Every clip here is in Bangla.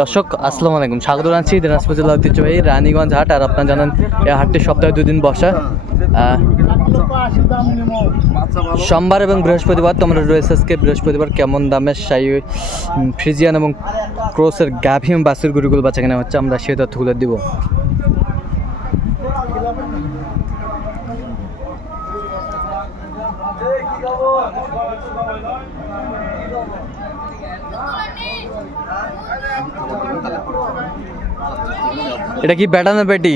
দর্শক, আসসালামু আলাইকুম। স্বাগত জানাচ্ছি দিনাজপুর জেলা ঐতিহ্যবাহী রানীগঞ্জ হাট। আর আপনারা জানেন, এই হাটটি সপ্তাহে দুদিন বসা। সোমবার এবং বৃহস্পতিবার তোমরা রয়েছে আজকে। বৃহস্পতিবার কেমন দামে সাই ফ্রিজিয়ান এবং ক্রোসের গাভিম বাসের গুরুগুলো বাচ্চা কেনা হচ্ছে, আমরা সেই তথ্যগুলো দিব। এটা কি বেটা না বেটি?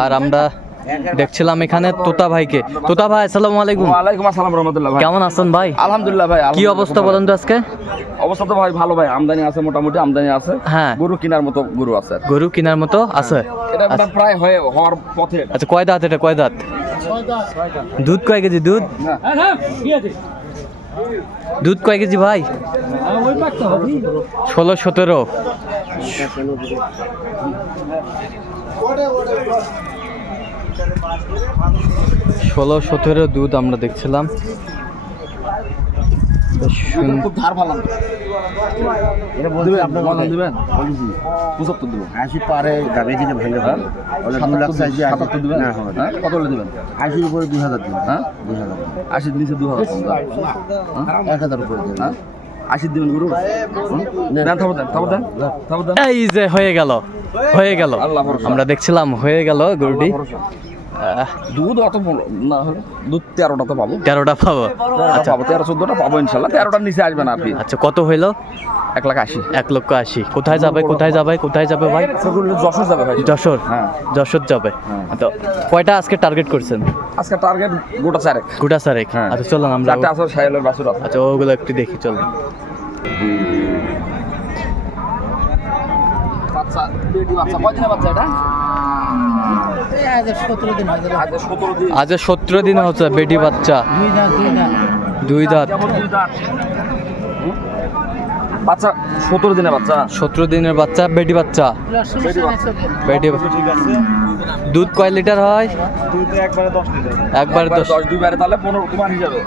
আর আমরা দেখছিলাম এখানে তোতা ভাইকে। তোতা ভাই আসসালামু আলাইকুম। ওয়ালাইকুম আসসালাম রহমতুল্লাহ ভাই। কেমন আছেন ভাই? আলহামদুলিল্লাহ ভাই কি অবস্থা। বলেন তো আজকে? অবস্থা তো ভাই ভালো ভাই আমদানি আছে মোটামুটি আমদানি আছে। হ্যাঁ। গরু কেনার মতো গরু আছে। গরু কেনার মতো আছে? এটা প্রায় হয়ে হওয়ার পথে। আচ্ছা কয় দাঁত এটা কয় দাঁত? দুধ কয় কেজি দুধ? দুধ কয় কেজি ভাই? ষোলো সতেরো। ষোলো সতেরো দুধ আমরা দেখছিলাম। খুব ধার ভালো এটা কথাই। দিবেন। পারে ভেঙে লাখ চাইছে। হ্যাঁ কত হলে দিবেন? আশির উপরে দুই হাজার দিন হ্যাঁ? দুই হাজার। দিন। আশির নিচে দু হাজার। কম দাম। এক হাজার উপরে দেবেন। হ্যাঁ? দিবেন গরু? এই যে হয়ে গেল হয়ে গেল। আমরা দেখছিলাম হয়ে গেল গরুটি। দুধ অত না হলে দুধ তেরোটা তো পাবো। তেরোটা পাবো? আচ্ছা। পাবো তেরো চোদ্দটা পাবো ইনশাল্লাহ। তেরোটার নিচে আসবে না কি। আচ্ছা কত হইল? এক লাখ আশি। এক লক্ষ আশি। কোথায় যাবে কোথায় যাবে কোথায় যাবে ভাই? যশোর যাবে ভাই। যশোর? হ্যাঁ। যশোর যাবে। হ্যাঁ। তো কয়টা আজকে টার্গেট করছেন? আজকে টার্গেট গোটা চারেক। গোটা সারেক হ্যাঁ। আচ্ছা চলুন আমরা চারটে আসলে সাহেলের বাসুর আচ্ছা ওগুলো একটু দেখি চলুন। বাচ্চা বাচ্চা কয়দিনের বাচ্চা এটা? আজ সতেরো দিন হচ্ছে বেটি বাচ্চা। দুই দাঁত কেমন দুই দাঁত হুম? বাচ্চা সতেরো দিনের বাচ্চা? সতেরো দিনের বাচ্চা বেটি বাচ্চা। বেটি দুধ কয় লিটার হয়? একবারে একবারে দশ। দশ দুই তাহলে পনেরো তোমার হিসাবে।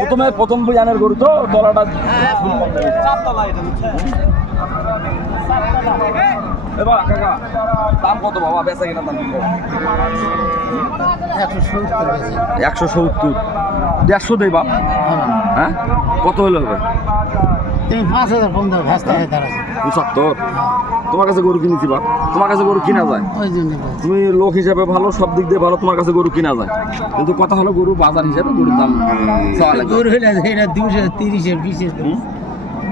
প্রথমে প্রথম বিয়ানের গরু তো তলাটা এবার কাকা দাম কত বাবা? বেচা কিনা দাম একশো সত্তর। দেড়শো দেই বাপ। হ্যাঁ? কত হলে হবে? হয়ে পঁচাত্তর। তোমার কাছে গরু কিনেছি বাপ। তোমার কাছে গরু কিনা যায়। তুমি লোক হিসাবে ভালো সব দিক দিয়ে ভালো তোমার কাছে গরু কিনা যায়। কিন্তু কথা হলো গরু বাজার হিসাবে গরুর দাম লাগবে। গরু হলে এটা দুশো তিরিশের বিশের।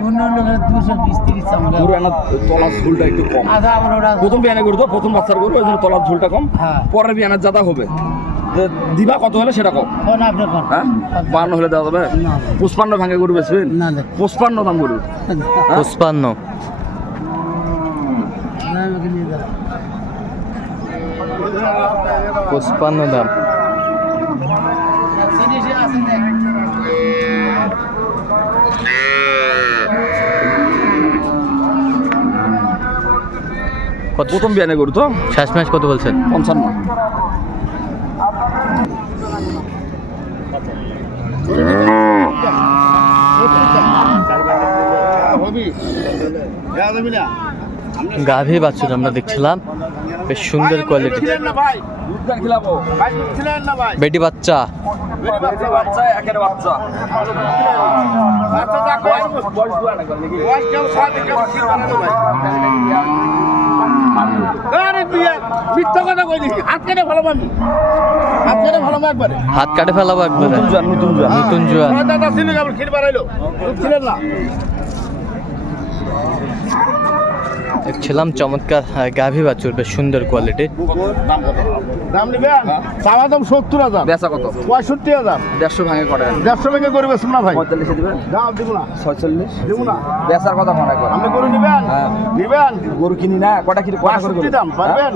অন্য অন্য দুশো বিশ তিরিশ আমরা গরু আনা তলার ঝুলটা একটু কম। ওরা প্রথম বিয়ানে গরু তো প্রথম বাচ্চার গরু ওই জন্য তলার ঝুলটা কম। হ্যাঁ। পরের বিয়ানের জাদা হবে। দিবা কত হলে সেটা কম। হ্যাঁ? বান্ন হলে দেওয়া যাবে? পুষ্পান্ন ভাঙে গরু বেচবেন পুষ্পান্ন দাম গরু। হ্যাঁ? পুষ্পান্ন। পুষ্পান্ন দাম। কত? প্রথম বিয়ানে গরু তো? শেষ ম্যাচ কত বলছেন? পঞ্চান্ন। গাভী বাছুর আমরা দেখছিলাম। বেশ সুন্দর কোয়ালিটি বেটি বাচ্চা। বাচ্চা হাত কাটে ফেলাবো একবারে। নতুন জোয়ান নতুন জুয়া দেখছিলাম চমৎকার গাভী বাছুর বেশ সুন্দর কোয়ালিটি দাম নিবেন? চাওয়া দাম সত্তর হাজার। বেচা কত? পঁয়ষট্টি হাজার। দেড়শো ভাঙে করে। দেড়শো ভেঙে করবে না ভাই। পঁয়তাল্লিশে দিবেন? দাম দিব না। ছয়চল্লিশ? দিব না। বেচার কথা মনে করেন আপনি গরু নিবেন? হ্যাঁ। নিবেন? গরু কিনি না কটা কিনি কটা করে দাম হ্যাঁ? পারবেন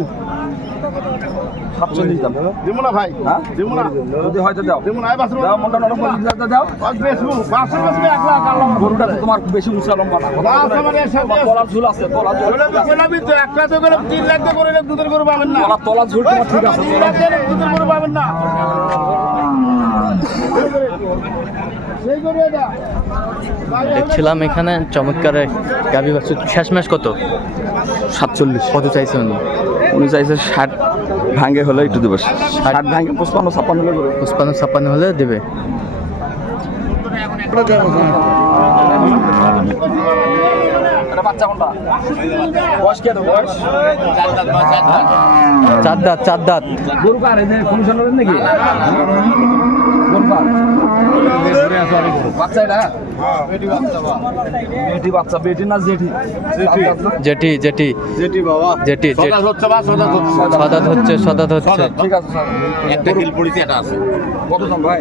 সাতচল্লিশ দাম। দিমু না ভাই হ্যাঁ? না। যদি দাও। না দাও দাও। গরুটা তো তোমার বেশি উঁচা লম্বা না। তলার ঝুল আছে তলার ঝুল তো একটা তো গেলে তিন লাখ করে দুধের গরু পাবেন না। তলার ঝুল তোমার ঠিক আছে। তিন লাখ দুধের গরু পাবেন না। এটা দেখছিলাম এখানে চমৎকার গাভী বাছুর। শেষ ম্যাচ কত? সাতচল্লিশ। কত চাইছে উনি উনি চাইছে ষাট ভাঙ্গে হলে একটু দেবে। ষাট ভাঙ্গে পঁচপান্ন ছাপ্পান্ন হলে পুষ্পান্ন ছাপ্পান্ন হলে দেবে। বাচ্চা চার দাঁত চার দাঁত। নাকি? জেটি জেটি বাবা জেটি জেটি সদা হচ্ছে বা সদা হচ্ছে সদাত হচ্ছে সদাত হচ্ছে। ঠিক আছে স্যার একটা হিল পড়েছে এটা আছে। কত দাম ভাই?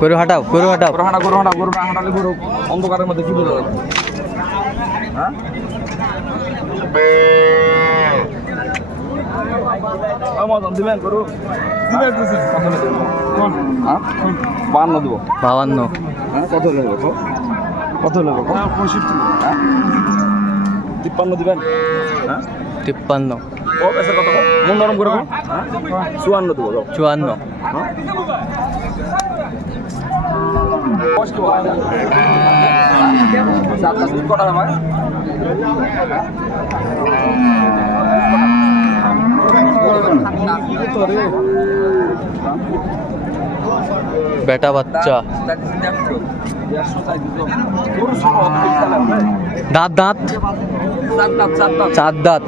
গরু হাঁটাও গরু হাঁটাও। গরু হাঁটা গরু হাঁটা গরু হাঁটালে গরু অন্ধকারের মধ্যে কি যাবে। হ্যাঁ? দিবেন গরু? দিবেন হ্যাঁ? বান্ন দেবো। বাবান্ন হ্যাঁ কত নেবে কত কত পঁয়ষট্টি। হ্যাঁ? তিপ্পান্ন দিবেন। হ্যাঁ? তিপ্পান্ন। ও এসে কত মন নরম করে কম। চুয়ান্ন দেবো চুয়ান্ন। কটা বেটা বাচ্চা। দাঁত দাঁত। চার দাঁত।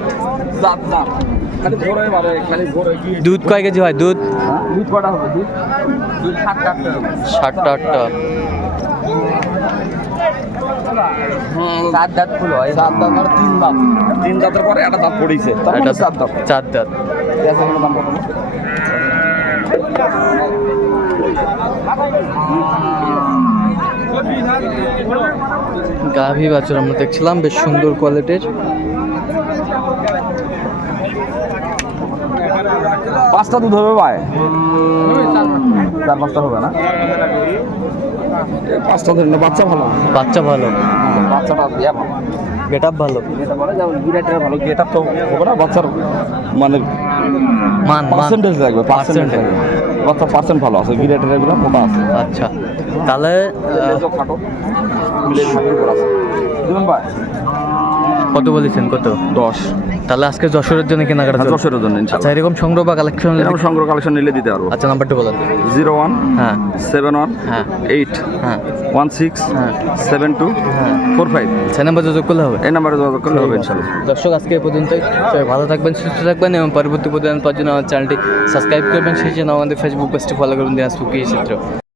দুধ কয় কেজি হয়? দুধ? দুধ সাতটা আটটা দাঁত ফুল হয়। দাঁত আর তিন দাঁত তিন দাঁতের পরে একটা দাঁত পড়েছে। মানে দাঁত চার দাঁত পেঁয়াজের গাভী বাছুর আমরা দেখছিলাম বেশ সুন্দর কোয়ালিটির পাঁচটা দুধ হবে ভাই? চার পাঁচটা হবে না? পাঁচটা ধরে না বাচ্চা ভালো। বাচ্চা ভালো। বাচ্চাটা ইয়া ভালো। গেট আপ ভালো। বিরাটের ভালো গেট তো হবে না বাচ্চার মানে মান মান। পার্সেন্টেজ লাগবে পার্সেন্টেজ বাচ্চা পার্সেন্ট ভালো আছে বিরাটের এগুলো মোটা আছে। আচ্ছা। তাহলে খাটো। মিলে ভাই? কত বলেছেন? কত? দশ। তাহলে আজকে যশোরের জন্য কেনাকাটা হ্যাঁ, চলছে। যশোরের জন্য আচ্ছা এরকম সংগ্রহ বা কালেকশন এরকম সংগ্রহ কালেকশন নিলে দিতে পারব। আচ্ছা নাম্বারটা বলেন। জিরো ওয়ান হ্যাঁ। সেভেন ওয়ান হ্যাঁ। এইট হ্যাঁ। ওয়ান সিক্স হ্যাঁ। সেভেন টু হ্যাঁ। Four five. ছয় নাম্বার যোগাযোগ করলে হবে? এই নাম্বারে যোগাযোগ করলে হবে ইনশাল্লাহ। দর্শক আজকে এ পর্যন্ত সবাই ভালো থাকবেন সুস্থ থাকবেন এবং পরবর্তী প্রতিদিন পাওয়ার জন্য আমার চ্যানেলটি সাবস্ক্রাইব করবেন সেই জন্য আমাদের ফেসবুক পেজটি ফলো করবেন দিনাজপুর কৃষি চিত্র